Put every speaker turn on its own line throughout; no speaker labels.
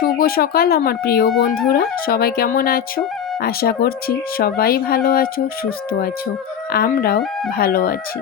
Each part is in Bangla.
শুভ সকাল আমার প্রিয় বন্ধুরা। সবাই কেমন আছো? আশা করছি সবাই ভালো আছো, সুস্থ আছো, আমরাও ভালো আছি।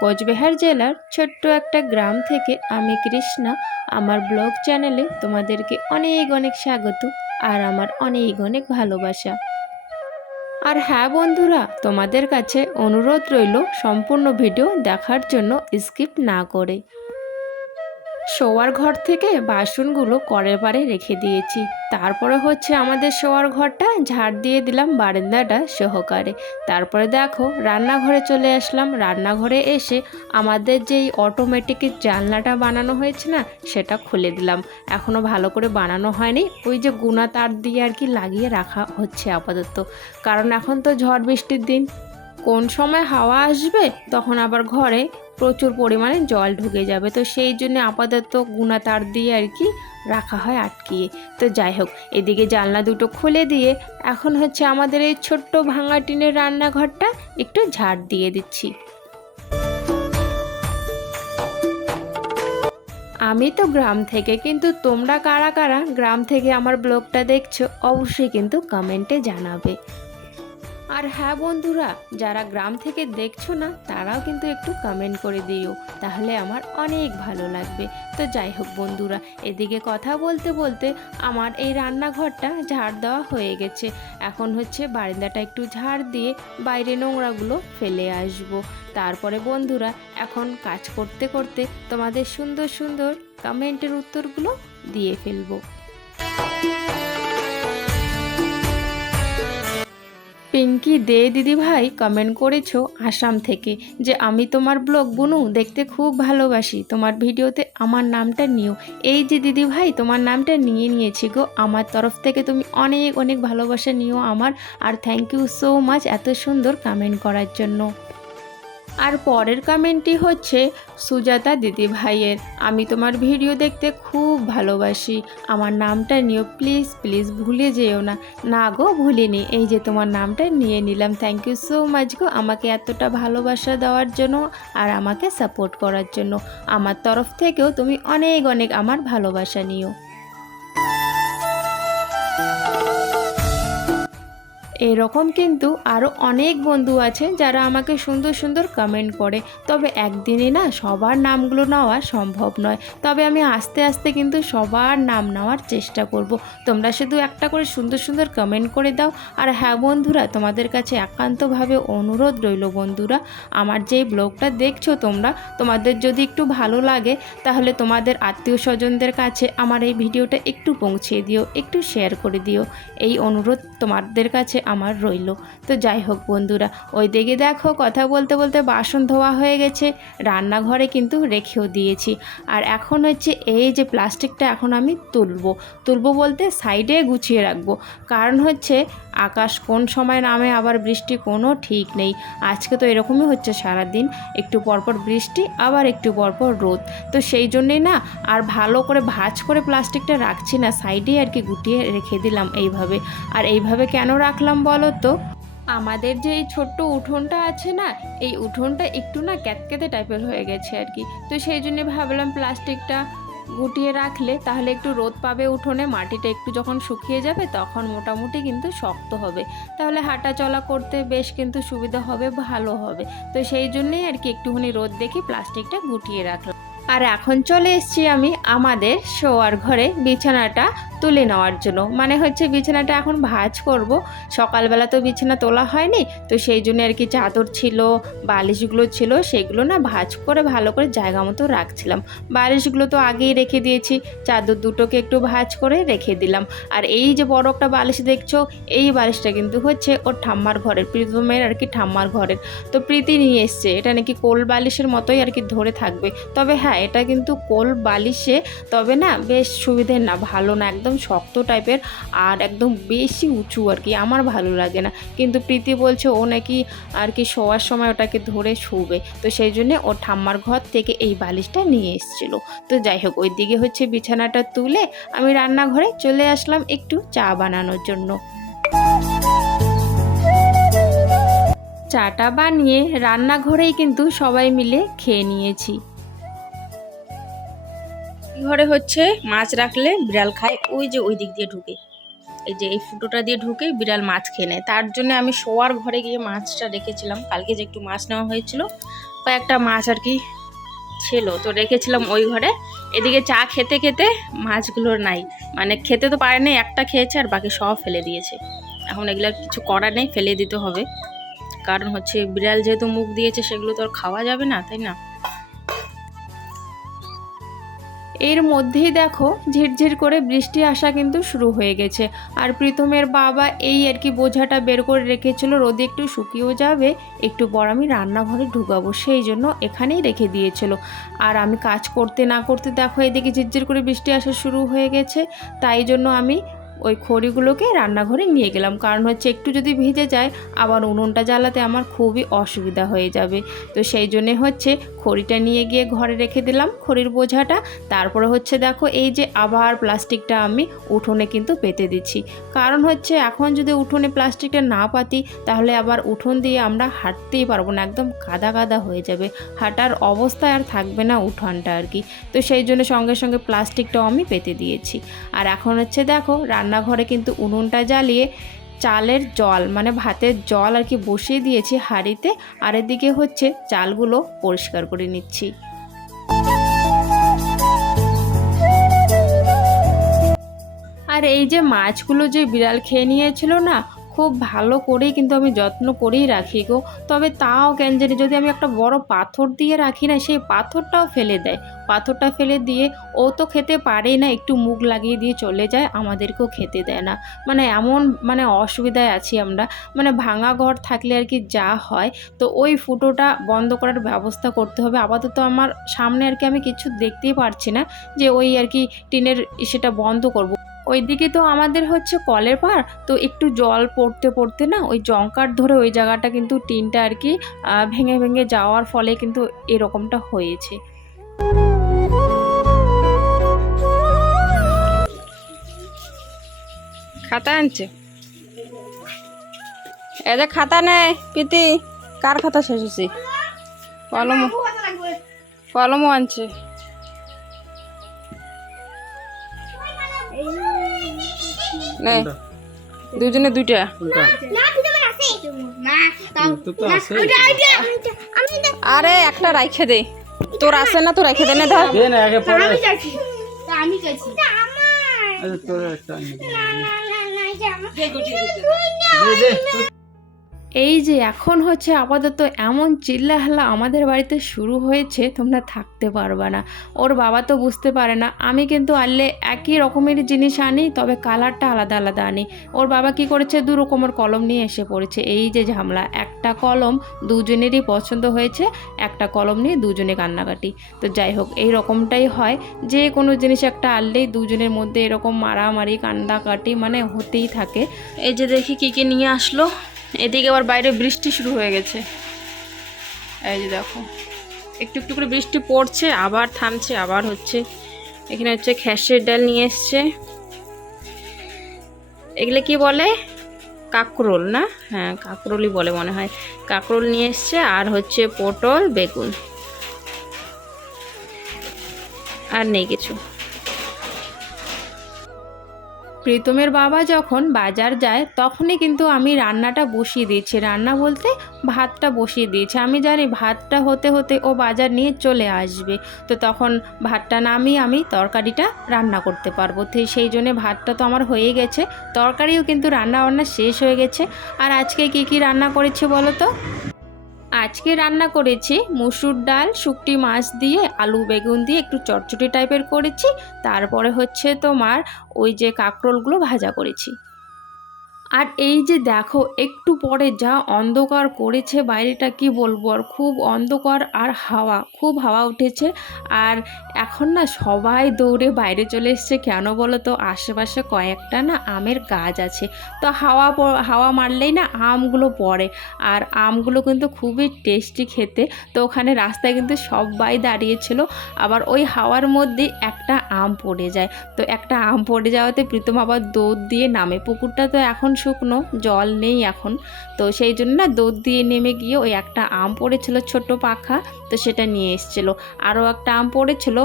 কোচবিহার জেলার ছোট্ট একটা গ্রাম থেকে আমি কৃষ্ণা। আমার ব্লগ চ্যানেলে তোমাদেরকে অনেক অনেক স্বাগত আর আমার অনেক অনেক ভালোবাসা। আর হ্যাঁ বন্ধুরা, তোমাদের কাছে অনুরোধ রইল সম্পূর্ণ ভিডিও দেখার জন্য স্কিপ না করে। শোয়ার ঘর থেকে বাসনগুলো করের পারে রেখে দিয়েছি। তারপরে হচ্ছে আমাদের শোয়ার ঘরটা ঝাড় দিয়ে দিলাম বারান্দাটা সহকারে। তারপরে দেখো রান্নাঘরে চলে আসলাম। রান্নাঘরে এসে আমাদের যেই অটোমেটিক জানলাটা বানানো হয়েছে না, সেটা খুলে দিলাম। এখনও ভালো করে বানানো হয়নি। ওই যে গুনা তার দিয়ে আর কি লাগিয়ে রাখা হচ্ছে আপাতত। কারণ এখন তো ঝড় বৃষ্টির দিন। কোন সময় হাওয়া আসবে তখন আবার ঘরে প্রচুর পরিমাণে জল ঢুকে যাবে। তো সেই জন্য আপাতত গুনা তার দিয়ে আর কি রাখা হয় আটকিয়ে। তো যাই হোক, এদিকে জানলা দুটো খুলে দিয়ে এখন হচ্ছে আমাদের এই ছোট্ট ভাঙা টিনের রান্নাঘরটা একটু ঝাড় দিয়ে দিচ্ছি। আমি তো গ্রাম থেকে, কিন্তু তোমরা কারা কারা গ্রাম থেকে আমার ব্লগটা দেখছ অবশ্যই কিন্তু কমেন্টে জানাবে। আর হ্যাঁ বন্ধুরা, যারা গ্রাম থেকে দেখছ না, তারাও কিন্তু একটু কমেন্ট করে দিও, তাহলে আমার অনেক ভালো লাগবে। তো যাই হোক বন্ধুরা, এদিকে কথা বলতে বলতে আমার এই রান্নাঘরটা ঝাড় দেওয়া হয়ে গেছে। এখন হচ্ছে বারান্দাটা একটু ঝাড় দিয়ে বাইরে নোংরাগুলো ফেলে আসব। তারপরে বন্ধুরা, এখন কাজ করতে করতে তোমাদের সুন্দর সুন্দর কমেন্টের উত্তরগুলো দিয়ে ফেলব। পিঙ্কি, দে দিদি ভাই কমেন্ট করেছ আসাম থেকে যে আমি তোমার ব্লগ বুনু, দেখতে খুব ভালোবাসি। তোমার ভিডিওতে আমার নামটা নিও। এই যে দিদি ভাই, তোমার নামটা নিয়ে নিয়েছি গো। আমার তরফ থেকে তুমি অনেক অনেক ভালোবাসা নিও আমার। আর থ্যাংক ইউ সো মাচ এত সুন্দর কমেন্ট করার জন্য। আর পরের কমেন্টটি হচ্ছে সুজাতা দিদি ভাইয়ের আমি তোমার ভিডিও দেখতে খুব ভালোবাসি। আমার নামটা নিও প্লিজ প্লিজ ভুলে যেও না। না গো, ভুলিনি। এই যে তোমার নামটা নিয়ে নিলাম। থ্যাংক ইউ সো মাচ গো আমাকে এতটা ভালোবাসা দেওয়ার জন্য আর আমাকে সাপোর্ট করার জন্য। আমার তরফ থেকেও তুমি অনেক অনেক আমার ভালোবাসা নিও। এরকম কিন্তু আরও অনেক বন্ধু আছে যারা আমাকে সুন্দর সুন্দর কমেন্ট করে। তবে একদিনে না সবার নামগুলো নেওয়া সম্ভব নয়। তবে আমি আস্তে আস্তে কিন্তু সবার নাম নেওয়ার চেষ্টা করব। তোমরা শুধু একটা করে সুন্দর সুন্দর কমেন্ট করে দাও। আর হ্যাঁ বন্ধুরা, তোমাদের কাছে একান্তভাবে অনুরোধ রইল বন্ধুরা, আমার যে ব্লগটা দেখছ তোমরা, তোমাদের যদি একটু ভালো লাগে, তাহলে তোমাদের আত্মীয় স্বজনদের কাছে আমার এই ভিডিওটা একটু পৌঁছিয়ে দিও, একটু শেয়ার করে দিও। এই অনুরোধ তোমাদের কাছে আমার রইল। তো যাই হোক বন্ধুরা, ওই দিকে দেখো কথা বলতে বলতে বাসন ধোয়া হয়ে গেছে, রান্নাঘরে কিন্তু রেখেও দিয়েছি। আর এখন হচ্ছে এই যে প্লাস্টিকটা এখন আমি তুলবো। তুলবো বলতে সাইডে গুছিয়ে রাখব। কারণ হচ্ছে আকাশ কোন সময় নামে আবার বৃষ্টি কোনো ঠিক নেই। আজকে তো এরকমই হচ্ছে সারাদিন, একটু পরপর বৃষ্টি, আবার একটু পরপর রোদ। তো সেই জন্যেই না আর ভালো করে ভাঁজ করে প্লাস্টিকটা রাখছি না, সাইডেই আর কি গুটিয়ে রেখে দিলাম এইভাবে। আর এইভাবে কেন রাখলাম বলো তো আমাদের যে এই ছোট্ট উঠোনটা আছে না, এই উঠোনটা একটু না ক্যাতকেতে টাইপের হয়ে গেছে আর কি। তো সেই জন্য ভাবলাম প্লাস্টিকটা গুটিয়ে রাখলে তাহলে একটু রোদ পাবে উঠোনে, মাটিটা একটু যখন শুকিয়ে যাবে তখন মোটামুটি কিন্তু শক্ত হবে। তাহলে হাঁটা চলা করতে বেশ কিন্তু সুবিধা হবে, ভালো হবে। তো সেই জন্যেই আর কি একটুখানি রোদ দেখি প্লাস্টিকটা গুটিয়ে রাখলাম। আর এখন চলে এসছি আমি আমাদের শোয়ার ঘরে বিছানাটা তুলে নেওয়ার জন্য। মানে হচ্ছে বিছানাটা এখন ভাঁজ করব। সকালবেলা তো বিছানা তোলা হয়নি, তো সেই জন্য আর কি চাদর ছিল, বালিশগুলো ছিল, সেগুলো না ভাঁজ করে ভালো করে জায়গা মতো রাখছিলাম। বালিশগুলো তো আগেই রেখে দিয়েছি, চাদর দুটোকে একটু ভাঁজ করে রেখে দিলাম। আর এই যে বড় একটা বালিশ দেখছ, এই বালিশটা কিন্তু হচ্ছে ওর ঠাম্মার ঘরের, প্রীতমের আর কি ঠাম্মার ঘরের। তো প্রীতি নিয়ে এসছে, এটা নাকি কোল বালিশের মতোই আর কি ধরে থাকবে। তবে হ্যাঁ এটা কিন্তু কোল বালিশে, তবে না বেশ সুবিধের না, ভালো না, একদম শক্ত টাইপের আর একদম বেশি উঁচু আর কি, আমার ভালো লাগে না। কিন্তু প্রীতি বলছে ও নাকি আর কি শোয়ার সময় ওটাকে ধরে শুবে। তো সেই জন্যে ওর ঠাম্মার ঘর থেকে এই বালিশটা নিয়ে এসেছিল। তো যাই হোক ওই দিকে হচ্ছে বিছানাটা তুলে আমি রান্নাঘরে চলে আসলাম একটু চা বানানোর জন্য। চাটা বানিয়ে রান্নাঘরেই কিন্তু সবাই মিলে খেয়ে নিয়েছি।
ঘরে হচ্ছে মাছ রাখলে বিড়াল খায়, ওই যে ওই দিক দিয়ে ঢুকে। এই যে এই ফুটোটা দিয়ে ঢুকে বিড়াল মাছ খেয়ে নেয় তার জন্য আমি শোয়ার ঘরে গিয়ে মাছটা রেখেছিলাম। কালকে যে একটু মাছ নেওয়া হয়েছিল, কয়েকটা মাছ আর কি ছিল। তো রেখেছিলাম ওই ঘরে। এদিকে চা খেতে খেতে মাছগুলোর নাই। মানে খেতে তো পারেনি একটা খেয়েছে আর বাকি সব ফেলে দিয়েছে। এখন এগুলো কিছু করার নেই, ফেলে দিতে হবে। কারণ হচ্ছে বিড়াল যেহেতু মুখ দিয়েছে, সেগুলো তো আর খাওয়া যাবে না, তাই না?
এর মধ্যেই দেখো ঝিরঝির করে বৃষ্টি আসা কিন্তু শুরু হয়ে গেছে। আর প্রীতমের বাবা এই আর কি বোঝাটা বের করে রেখেছিল, রোদে একটু শুকিয়েও যাবে, একটু পর আমি রান্নাঘরে ঢুকাবো, সেই জন্য এখানেই রেখে দিয়েছিল। আর আমি কাজ করতে না করতে দেখো এদিকে ঝিরঝির করে বৃষ্টি আসা শুরু হয়ে গেছে, তাই জন্য আমি ওই খড়িগুলোকে রান্নাঘরে নিয়ে গেলাম। কারণ হচ্ছে একটু যদি ভিজে যায়, আবার উনুনটা জ্বালাতে আমার খুবই অসুবিধা হয়ে যাবে। তো সেই জন্যে হচ্ছে খড়িটা নিয়ে গিয়ে ঘরে রেখে দিলাম খড়ির বোঝাটা। তারপরে হচ্ছে দেখো এই যে আবার প্লাস্টিকটা আমি উঠোনে কিন্তু পেতে দিচ্ছি। কারণ হচ্ছে এখন যদি উঠোনে প্লাস্টিকটা না পাতি, তাহলে আবার উঠোন দিয়ে আমরা হাঁটতেই পারব না, একদম কাদা কাদা হয়ে যাবে। হাঁটার অবস্থায় আর থাকবে না উঠোনটা আর কি। তো সেই জন্য সঙ্গে সঙ্গে প্লাস্টিকটাও আমি পেতে দিয়েছি। আর এখন হচ্ছে দেখো রান্নাঘরে কিন্তু উনুনটা জ্বালিয়ে চালের জল মানে ভাতের জল আর কি বসিয়ে দিয়েছি হাঁড়িতে। আর এদিকে হচ্ছে চালগুলো পরিষ্কার করে নিচ্ছি। আর এই যে মাছগুলো যে বিড়াল খেয়ে নিয়েছিল না খুব ভালো করেই কিন্তু আমি যত্ন করেই রাখি গো। তবে তাও কেন জানি যদি আমি একটা বড় পাথর দিয়ে রাখি না, সেই পাথরটাও ফেলে দেয়। পাথরটা ফেলে দিয়ে ও তো খেতে পারেই না, একটু মুখ লাগিয়ে দিয়ে চলে যায়, আমাদেরকেও খেতে দেয় না। মানে এমন মানে অসুবিধায় আছি আমরা। মানে ভাঙা ঘর থাকলে আর কি যা হয়, তো ওই ফুটোটা বন্ধ করার ব্যবস্থা করতে হবে। আপাতত আমার সামনে আর কি আমি কিছু দেখতেই পারছি না যে ওই আর কি টিনের সেটা বন্ধ করব। ওইদিকে তো আমাদের হচ্ছে কলের পাড় তো একটু জল পড়তে পড়তে না ওই জঙ্কার ধরে ওই জায়গাটা কিন্তু টিনটা আর কি ভেঙে ভেঙে যাওয়ার ফলে কিন্তু এরকমটা হয়েছে।
খাতা আনছে? এ যে খাতা নেই প্রীতি কার খাতা শেষ হয়েছে? কলম কলমও আনছে। নে। দুজনে দুইটা। আরে একটা রাইখে দে। তোর আছে না তো রাইখে দে না ধর।
দে না আগে পরে
আমি গেছি
আরে তোর একটা আনি দে।
আমার
দে, দে,
এই যে এখন হচ্ছে আপাতত এমন চিল্লাহাল্লা আমাদের বাড়িতে শুরু হয়েছে, তোমরা থাকতে পারবে না। ওর বাবা তো বুঝতে পারে না। আমি কিন্তু আনলে একই রকমের জিনিস আনি, তবে কালারটা আলাদা আলাদা আনি। ওর বাবা কি করেছে? দু রকমের কলম নিয়ে এসে পড়েছে। এই যে ঝামলা, একটা কলম দুজনেরই পছন্দ হয়েছে, একটা কলম নিয়ে দুজনে কান্নাকাটি। তো যাই হোক, এই রকমটাই হয়। যে কোনো জিনিস একটা আনলেই দুজনের মধ্যে এরকম মারামারি, কান্দাকাটি মানে হতেই থাকে।
এই যে দেখি কি কি নিয়ে আসলো। এদিকে আবার বাইরে বৃষ্টি শুরু হয়ে গেছে। এই যে দেখো, একটু একটু করে বৃষ্টি পড়ছে, আবার থামছে, আবার হচ্ছে। এখানে হচ্ছে খেসের ডাল নিয়ে এসছে। এগুলো কি বলে? কাকরোল না? হ্যাঁ কাকরোলই বলে মনে হয়। কাকরোল নিয়ে এসছে, আর হচ্ছে পটল, বেগুন। আর নেই কিছু।
প্রীতমের বাবা যখন বাজার যায়, তখনই কিন্তু আমি রান্নাটা বসিয়ে দিয়েছি। রান্না বলতে ভাতটা বসিয়ে দিয়েছি। আমি জানি ভাতটা হতে হতে ও বাজার নিয়ে চলে আসবে। তো তখন ভাতটা নামিয়ে আমি তরকারিটা রান্না করতে পারব। তো সেই জন্যে ভাতটা তো আমার হয়ে গেছে। তরকারিও কিন্তু রান্না বান্না শেষ হয়ে গেছে। আর আজকে কি কি রান্না করেছি বলো তো? আজকে রান্না করেছি মুসুর ডাল, শুকটি মাছ দিয়ে, আলু বেগুন দিয়ে একটু চটচটি টাইপের করেছি। তারপরে হচ্ছে তোমার ওই যে কাঁকরোলগুলো ভাজা করেছি। আর এই যে দেখো, একটু পরে যা অন্ধকার করেছে বাইরেটা কি বলব? আর খুব অন্ধকার আর হাওয়া, খুব হাওয়া উঠেছে। আর এখন না সবাই দৌড়ে বাইরে চলে এসছে। কেন বলো তো? আশেপাশে কয়েকটা না আমের গাছ আছে। তো হাওয়া হাওয়া মারলেই না আমগুলো পড়ে। আর আমগুলো কিন্তু খুবই টেস্টি খেতে। তো ওখানে রাস্তায় কিন্তু সবাই দাঁড়িয়েছিল আবার ওই হাওয়ার মধ্যে একটা আম পড়ে যায়। তো একটা আম পড়ে যাওয়াতে প্রীতম আবার দৌড় দিয়ে নামে। পুকুরটা তো এখন শুকনো, জল নেই এখন। তো সেই জন্য না দুধ দিয়ে নেমে গিয়ে ওই একটা আম পড়েছিল ছোট্ট পাখা, তো সেটা নিয়ে এসেছিল। আরও একটা আম পড়েছিল,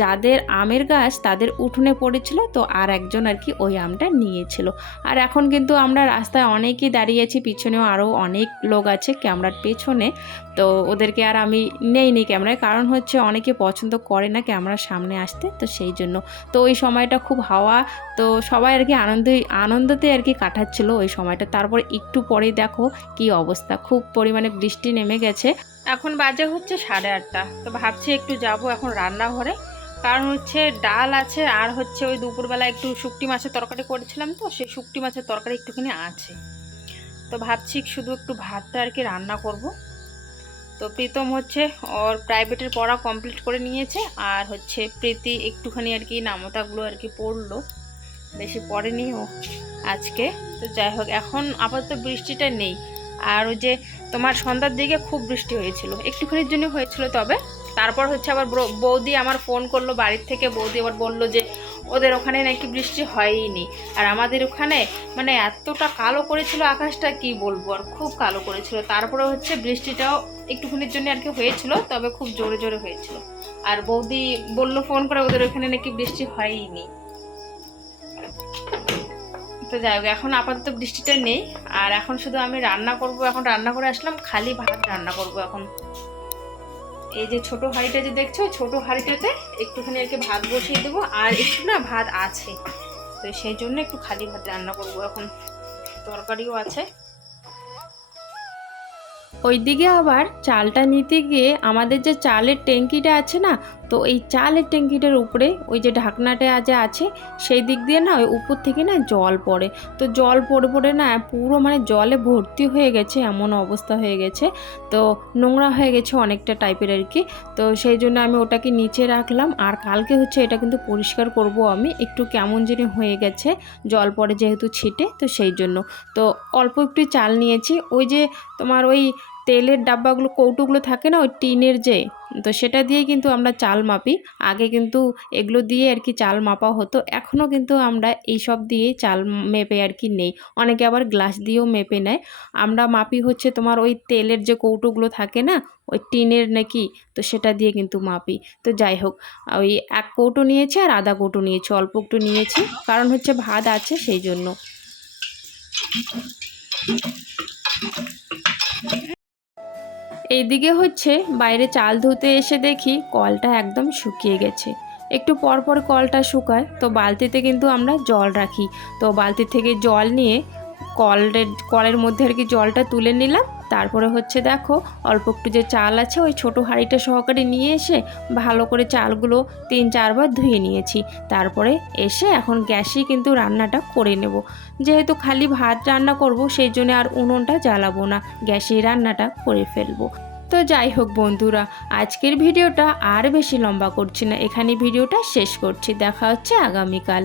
যাদের আমের গাছ তাদের উঠোনে পড়েছিল, তো আর একজন আর কি ওই আমটা নিয়েছিল। আর এখন কিন্তু আমরা রাস্তায় অনেকেই দাঁড়িয়েছি পিছনেও আরও অনেক লোক আছে ক্যামেরার পেছনে। তো ওদেরকে আর আমি নেইনি ক্যামেরায়, কারণ হচ্ছে অনেকে পছন্দ করে না ক্যামেরার সামনে আসতে, তো সেই জন্য। তো ওই সময়টা খুব হাওয়া, তো সবাই আর কি আনন্দ আনন্দতে আর কি কাটাচ্ছিল। ওই সময়টা। তারপর একটু পরেই দেখো কি অবস্থা। খুব পরিমাণে বৃষ্টি নেমে গেছে।
এখন বাজে হচ্ছে সাড়ে আটটা। তো ভাবছি একটু যাব এখন রান্নাঘরে। কারণ হচ্ছে ডাল আছে আর হচ্ছে ওই দুপুরবেলা একটু শুকটি মাছের তরকারি করেছিলাম তো, সেই শুকটি মাছের তরকারি একটুখানি আছে। তো ভাবছি শুধু একটু ভাতটা আর কি রান্না করব। তো প্রীতম হচ্ছে ওর প্রাইভেটের পড়া কমপ্লিট করে নিয়েছে। আর হচ্ছে প্রীতি একটুখানি আর কি নামতাগুলো আর কি পড়ল। বেশি পড়েনি ও আজকে। তো যাই হোক, এখন আপাতত বৃষ্টিটা নেই। আর ওই যে তোমার সন্ধ্যার দিকে খুব বৃষ্টি হয়েছিল। একটুখানির জন্য হয়েছিল তবে। তারপর হচ্ছে আবার ব্র- বৌদি আমার ফোন করল বাড়ির থেকে। বৌদি আবার বলল যে, ওদের ওখানে নাকি বৃষ্টি হয়ইনি। আর আমাদের ওখানে মানে এতটা কালো করেছিল আকাশটা, কি বলব? আর খুব কালো করেছিল। তারপরে হচ্ছে বৃষ্টিটাও একটুখানির জন্য আর কি হয়েছিল, তবে খুব জোরে জোরে হয়েছিল। আর বৌদি বলল ফোন করে, ওদের ওখানে নাকি বৃষ্টি হয়ইনি। তো যাই হোক, এখন আপাতত বৃষ্টিটা নেই। আর এখন শুধু আমি রান্না করব, এখন রান্না করে আসলাম, খালি ভাত রান্না করব এখন। এই যে ছোট হাঁড়িটা যে দেখছ ছোট হাঁড়িটাতে একটুখানি আর কি ভাত বসিয়ে দেবো। আর একটু না ভাত আছে, তো সেই জন্য একটু খালি ভাত রান্না করব এখন। তরকারিও আছে।
ওইদিকে আবার চালটা নিতে গিয়ে আমাদের যে চালের ট্যাঙ্কিটা আছে না তো এই চালের ট্যাঙ্কিটার উপরে ওই যে ঢাকনাটা যে আছে, সেই দিক দিয়ে না ওই উপর থেকে না জল পড়ে। তো জল পড়ে পড়ে না পুরো মানে জলে ভর্তি হয়ে গেছে, এমন অবস্থা হয়ে গেছে। তো নোংরা হয়ে গেছে অনেকটা টাইপের আর কি। তো সেই জন্য আমি ওটাকে নিচে রাখলাম। আর কালকে হচ্ছে এটা কিন্তু পরিষ্কার করব আমি, একটু কেমন জানি হয়ে গেছে, জল পড়ে যেহেতু ছিটে, তো সেই জন্য। তো অল্প একটু চাল নিয়েছি। ওই যে তোমার ওই তেলের ডাব্বাগুলো, কৌটোগুলো থাকে না, ওই টিনের যে, তো সেটা দিয়ে কিন্তু আমরা চাল মাপি। আগে কিন্তু এগুলো দিয়ে আর কি চাল মাপা হতো। এখনও কিন্তু আমরা এইসব দিয়ে চাল মেপে আর কি নেই। অনেকে আবার গ্লাস দিয়েও মেপে নেয়। আমরা মাপি হচ্ছে তোমার ওই তেলের যে কৌটোগুলো থাকে না, ওই টিনের নাকি, তো সেটা দিয়ে কিন্তু মাপি। তো যাই হোক, ওই এক কৌটো নিয়েছি আর আধা কৌটো নিয়েছি, অল্প একটু নিয়েছি। কারণ হচ্ছে ভাত আছে সেই জন্য। এইদিকে হচ্ছে বাইরে চাল ধুতে এসে দেখি কলটা একদম শুকিয়ে গেছে। একটু পর পর কলটা শুকায়, তো বালতিতে কিন্তু আমরা জল রাখি। তো বালতি থেকে জল নিয়ে কলের কলের মধ্যে আর কি জলটা তুলে নিলাম তারপরে হচ্ছে দেখো, অল্প একটু যে চাল আছে, ওই ছোটো হাঁড়িটা সহকারে নিয়ে এসে ভালো করে চালগুলো তিন চারবার ধুয়ে নিয়েছি। তারপরে এসে এখন গ্যাসেই কিন্তু রান্নাটা করে নেব। যেহেতু খালি ভাত রান্না করব, সেই জন্য আর উনুনটা জ্বালাবো না, গ্যাসেই রান্নাটা করে ফেলব। তো যাই হোক বন্ধুরা, আজকের ভিডিওটা আর বেশি লম্বা করছি না, এখানে ভিডিওটা শেষ করছি, দেখা হচ্ছে আগামীকাল।